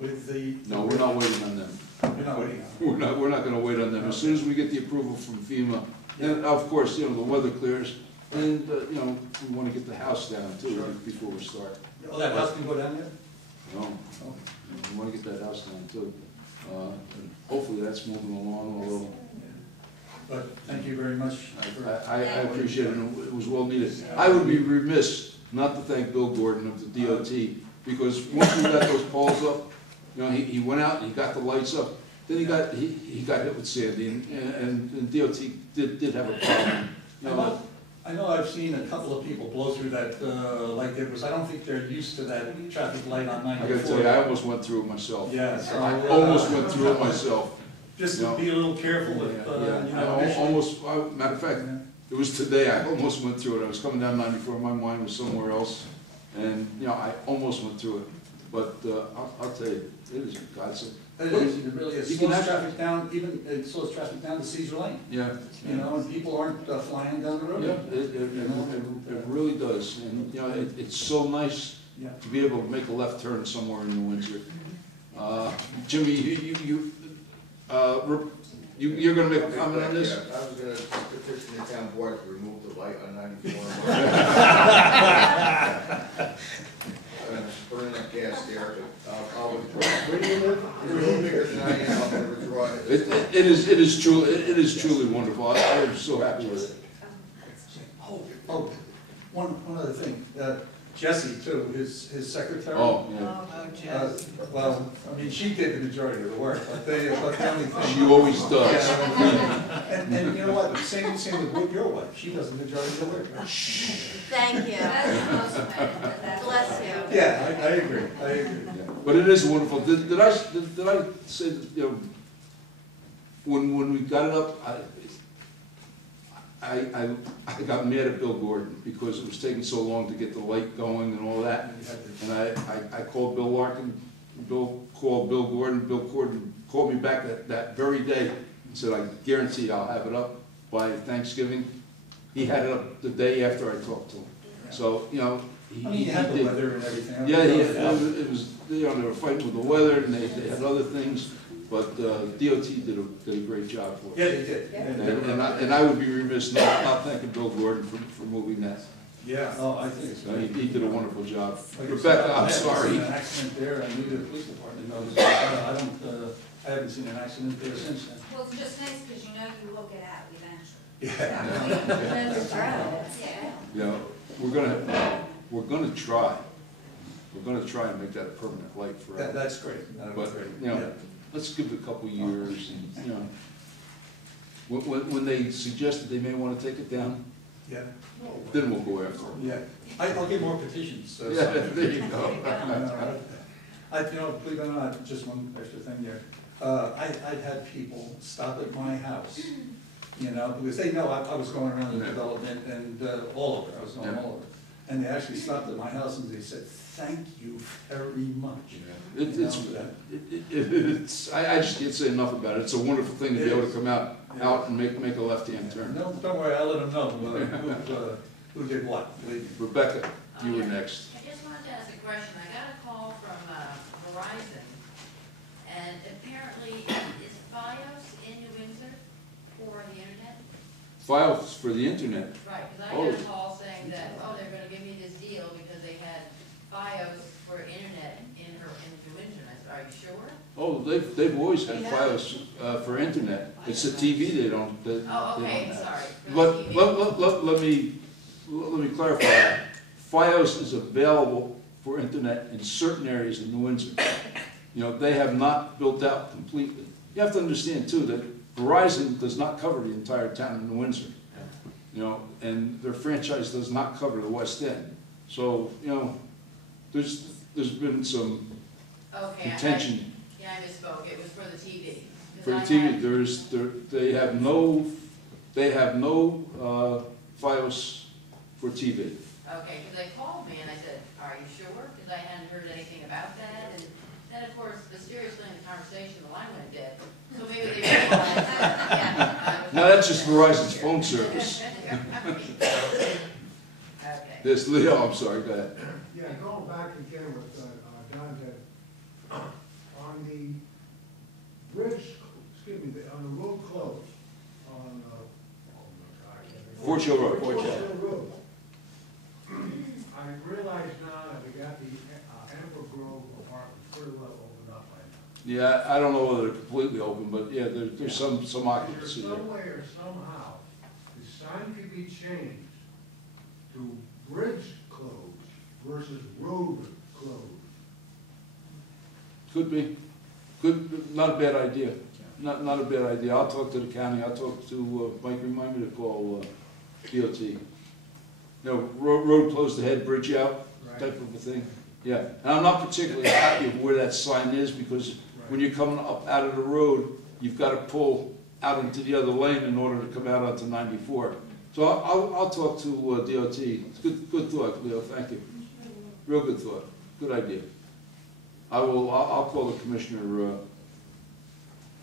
with the? No, we're not waiting on them. You're not waiting on it? We're not gonna wait on them. As soon as we get the approval from FEMA, and of course, the weather clears, and, we wanna get the house down too before we start. Oh, that house can go down there? No, Oh. we wanna get that house down too. And hopefully that's moving along a little. But thank you very much. I appreciate it, and it was well needed. I would be remiss not to thank Bill Gordon of the DOT, because once we got those poles up, he went out and he got the lights up, then he got hit with Sandy, and DOT did have a problem. I know I've seen a couple of people blow through that like it was, I don't think they're used to that traffic light on I 94. gotta tell you, I almost went through it myself. Yeah, so, I almost went through it myself. Just to be a little careful with, I almost, matter of fact, it was today, I almost went through it. I was coming down 94, my mind was somewhere else, and, I almost went through it. But I'll tell you, it is a godsend. It is, it really is. You can Slows have- traffic down, even, it slows traffic down to Caesar Lane, Yeah. and people aren't flying down the road. Yeah, it really does, and, it's so nice Yeah. to be able to make a left turn somewhere in New Windsor. Jimmy, you're gonna make a comment on this? Yeah, I was gonna petition the town board to remove the light on 94. Burning up gas there, but I'll withdraw. Where do you live? You're a little bigger than I am, I'm gonna withdraw it. It is truly wonderful. I am so happy with it. Oh, one other thing, Jessie too, his secretary. Oh, yeah. Well, I mean, she did the majority of the work, but the only thing. She always does. Yeah. And you know what, same with your wife, she does the majority of the work. Thank you. Bless you. Yeah, I agree. Yeah. But it is wonderful. Did I say that, when we got it up, I got mad at Bill Gordon because it was taking so long to get the light going and all that. And I called Bill Larkin, Bill called Bill Gordon called me back that very day and said, I guarantee I'll have it up by Thanksgiving. He had it up the day after I talked to him. So, I mean, you had the did. weather and everything. Yeah, it was, they were fighting with the weather and they had other things, but DOT did a great job for us. Yeah, they did. And I would be remiss not thanking Bill Gordon for moving that. Yeah, oh, I think it's great. He did a wonderful job. Like I said, Rebecca, I'm I haven't sorry. seen an accident there, and neither the police department knows. I haven't seen an accident there since then. Well, it's just nice because you will get out eventually. Yeah. That's right. Yeah. Yeah, we're gonna try and make that a permanent light forever. That's great. That was But, great. you know, let's give it a couple years and, when they suggested they may wanna take it down, Yeah, then we'll go after them. yeah. I'll get more petitions. Yeah, there you go. Believe it or not, just one extra thing there. I've had people stop at my house, because they know I was going around the Yeah. development and all over, I was going Yeah. all over. And they actually stopped at my house and they said, thank you very much. I just can't say enough about it. It's a wonderful thing to be able to come out and make a left-hand turn. No, don't worry, I'll let them know who did what, believe me. Rebecca, you were next. I just wanted to ask a question. I got a call from Verizon, and apparently is FiOS in New Windsor for the internet? Files for the internet. Right, because I got a call saying that, they're gonna give me this deal because they had FiOS for internet in New Windsor. And I said, are you sure? Oh, they've always had Fios for internet. It's the TV they don't. Oh, okay, they don't have. sorry. For the But TV. let me clarify that. Fios is available for internet in certain areas in New Windsor. They have not built out completely. You have to understand too that Verizon does not cover the entire town of New Windsor. And their franchise does not cover the West End. So, there's been some Okay, contention. I misspoke. It was for the TV. 'Cause For the I TV, they have no Fios for TV. Okay, because they called me and I said, are you sure? Because I hadn't heard anything about that, and then, of course, mysteriously in the conversation, the line went dead. So maybe they realized that, yeah. No, that's just Verizon's phone service. Okay. This, Leo, I'm sorry, go ahead. Yeah, going back again with, Don, that, on the bridge, excuse me, on the road closed, on, Fort Hill Road. Fort Hill Road. I realize now that we got the, Amber Grove apartments pretty well opened up right now. Yeah, I don't know whether they're completely open, but yeah, there's some Is there occupancy there. some way or somehow, the sign could be changed to bridge closed versus road closed? Could be. Not a bad idea. Not a bad idea. I'll talk to the county, I'll talk to, Mike, remind me to call, DOT. No, road closed ahead, bridge out, type of a thing. Yeah, and I'm not particularly happy with where that sign is, because when you're coming up out of the road, you've got to pull out into the other lane in order to come out onto 94. So I'll talk to DOT. It's good thought, Leo, thank you. Real good thought, good idea. I'll call the commissioner,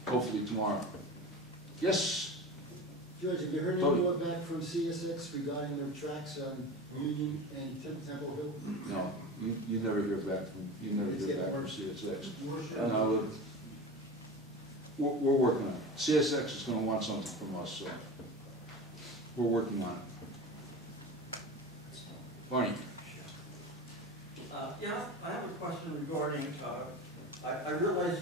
hopefully tomorrow. Yes? George, have you heard any more back from CSX regarding their tracks on Union and Temple Hill? No, you never hear back from CSX. No, we're working on it. CSX is gonna want something from us, so we're working on it. Barney? Yeah, I have a question regarding, I realize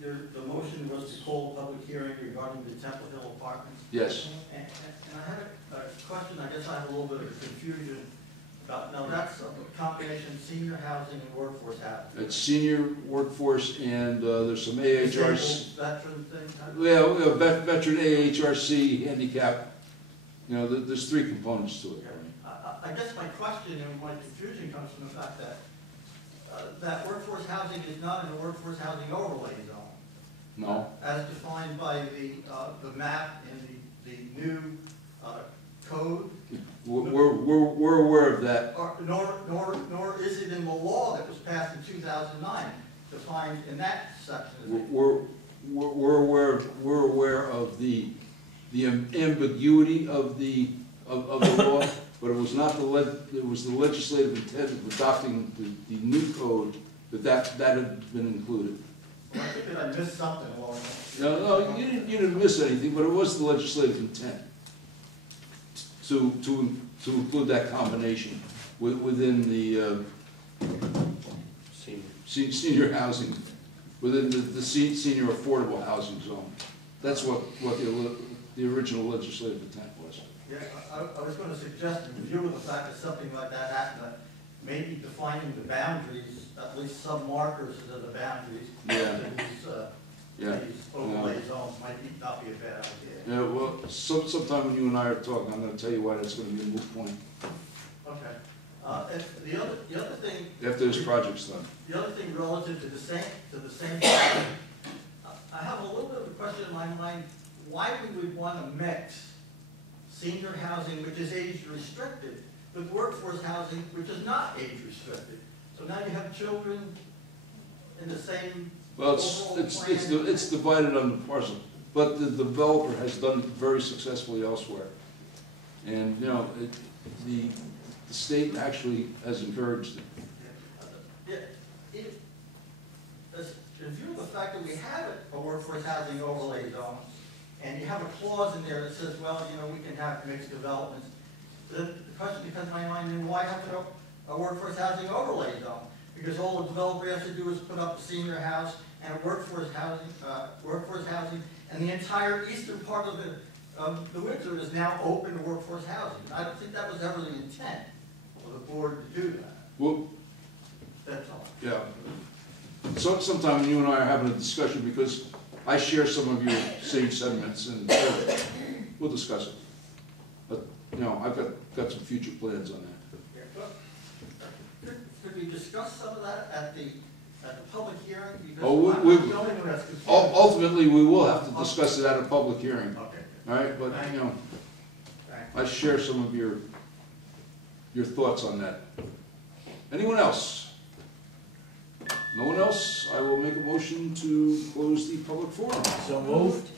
the motion was to call a public hearing regarding the Temple Hill Apartments. Yes. And I had a question, I guess I have a little bit of confusion about, now that's a combination senior housing and workforce housing. It's senior workforce and there's some AHRC. Disabled veteran thing? Yeah, veteran AHRC, handicap. You know, there's three components to it. I guess my question and my confusion comes from the fact that that workforce housing is not in the workforce housing overlay zone. No? As defined by the map in the new code. We're aware of that. Nor is it in the law that was passed in 2009, defined in that section. We're aware of the ambiguity of the law, but it was not it was the legislative intent of adopting the new code that had been included. Well, I think that I missed something along that. No, you didn't miss anything, but it was the legislative intent to include that combination within the senior housing, within the senior affordable housing zone. That's what the original legislative intent was. Yeah, I was going to suggest, in view of the fact that something like that happened, that maybe defining the boundaries, at least some markers of the boundaries, these overlay zones might not be a bad idea. Yeah, well, sometime when you and I are talking, I'm going to tell you why that's going to be a moot point. Okay. And the other thing. After this project's done. The other thing relative to the same project, I have a little bit of a question in my mind, why we would want to mix senior housing, which is age restricted, with workforce housing, which is not age restricted. So now you have children in the same. Well, it's divided on the parcel, but the developer has done it very successfully elsewhere. And, you know, the state actually has encouraged it. Yeah, in view of the fact that we have a workforce housing overlay zone, and you have a clause in there that says, well, you know, we can have mixed developments, the question becomes in my mind, then why have a workforce housing overlay zone? Because all the developer has to do is put up a senior house and a workforce housing, and the entire eastern part of the Windsor is now open to workforce housing. I don't think that was ever the intent of the board to do that. Well, That's all. yeah. So sometime when you and I are having a discussion, because I share some of your same sentiments, and we'll discuss it. But, you know, I've got some future plans on that. Could we discuss some of that at the public hearing? Because Oh, I'm the only one that's confused. Ultimately, we will have to discuss it at a public hearing. Okay. All right, but, you know, I share some of your thoughts on that. Anyone else? No one else? I will make a motion to close the public forum. So moved.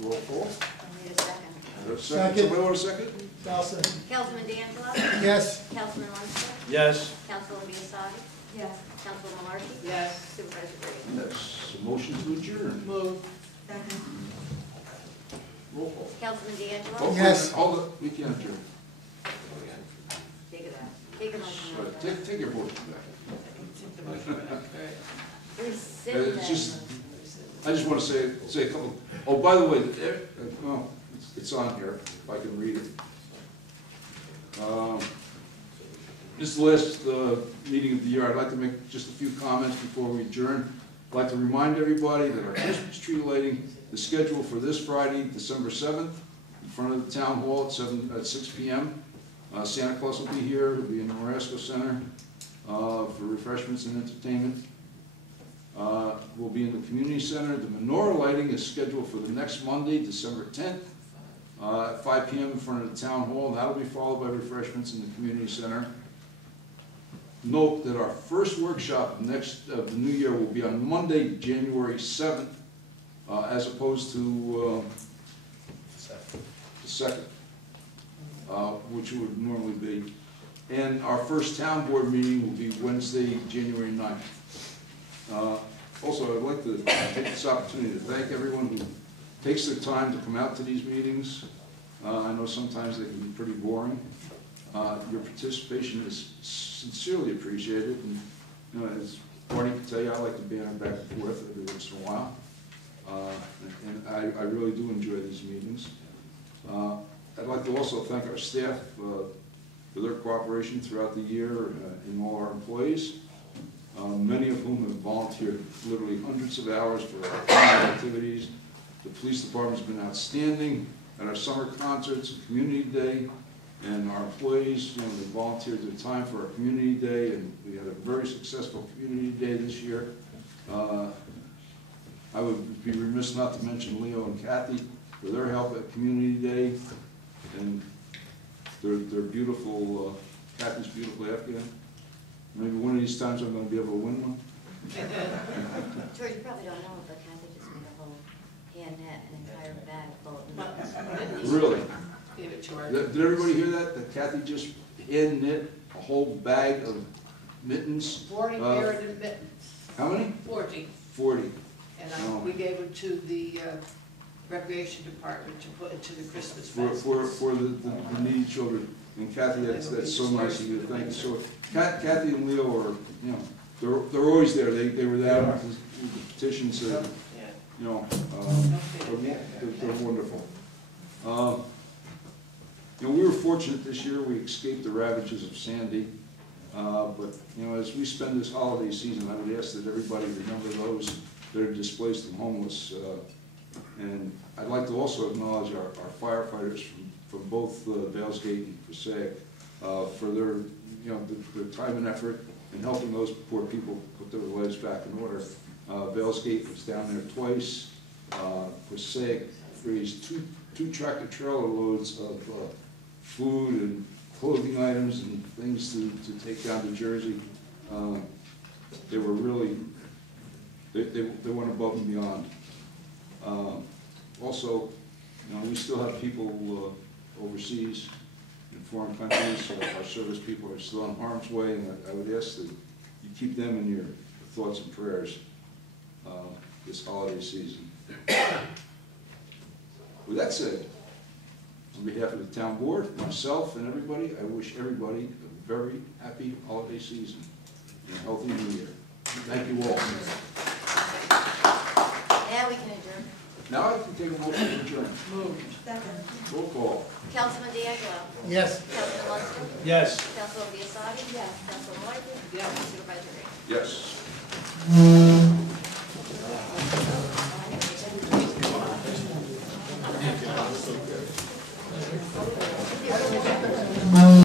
Roll call. I need a second. Second. Somebody want a second? Councilman D'Angelo? Yes. Councilman Munster? Yes. Councilwoman Biassiatti? Yes. Councilwoman Malarkey? Yes. Supervisor Brady? Yes. A motion to adjourn. Move. Second. Roll call. Councilman D'Angelo? Oh, Yes. Hold it, we can't adjourn. Take it out. Take a motion Right, out. Take your motion back. Rescind It's that just- motion. I just want to say a couple, oh, by the way, well, it's on here, if I can read it. This is the last meeting of the year. I'd like to make just a few comments before we adjourn. I'd like to remind everybody that our Christmas tree lighting is scheduled for this Friday, December 7th, in front of the town hall at 6 p.m. Santa Claus will be here. He'll be in the Marasco Center for refreshments and entertainment. Will be in the community center. The menorah lighting is scheduled for the next Monday, December 10th, at 5 p.m. in front of the town hall. That'll be followed by refreshments in the community center. Note that our first workshop of the new year will be on Monday, January 7th, as opposed to the 2nd, which would normally be. And our first town board meeting will be Wednesday, January 9th. Also, I'd like to take this opportunity to thank everyone who takes their time to come out to these meetings. I know sometimes they can be pretty boring. Your participation is sincerely appreciated, and you know, as Barney can tell you, I like to banter back and forth every once in a while, and I really do enjoy these meetings. I'd like to also thank our staff for their cooperation throughout the year, and all our employees. Many of whom have volunteered literally hundreds of hours for our community activities. The police department's been outstanding at our summer concerts, Community Day, and our employees, you know, they volunteered their time for our Community Day, and we had a very successful Community Day this year. I would be remiss not to mention Leo and Kathy for their help at Community Day, and their beautiful, Kathy's beautiful Afghan. Maybe one of these times I'm going to be able to win one. George, you probably don't know, but Kathy just made a whole hand net, an entire bag full of mittens. Really? Give it to her. Did everybody hear that? That Kathy just hand knit a whole bag of mittens? 40 pairs of mittens. How many? 40. 40. And Oh. we gave them to the recreation department to put into the Christmas For fest. the needy children. And Kathy, that's so nice of you. Thank you. So Kathy and Leo are, you know, they're always there. They were there with the petitions. You know, they're wonderful. You know, we were fortunate this year. We escaped the ravages of Sandy. But you know, as we spend this holiday season, I would ask that everybody remember those that are displaced and homeless. And I'd like to also acknowledge our firefighters from both Valesgate and Passaic for their, you know, their time and effort in helping those poor people put their lives back in order. Valesgate was down there twice. Passaic raised two tractor trailer loads of food and clothing items and things to take down to Jersey. They were really, they went above and beyond. Also, you know, we still have people overseas in foreign countries. Our service people are still in harm's way, and I would ask that you keep them in your thoughts and prayers this holiday season. With that said, on behalf of the town board, myself, and everybody, I wish everybody a very happy holiday season and a healthy new year. Thank you all. Now we can adjourn. Now I can take a motion to adjourn. Moved. Second. Roll call. Councilman D'Angelo? Yes. Councilman Munster? Yes. Councilwoman Biassiatti? Yes. Councilwoman Malarkey? Yes. Supervisor Green? Yes.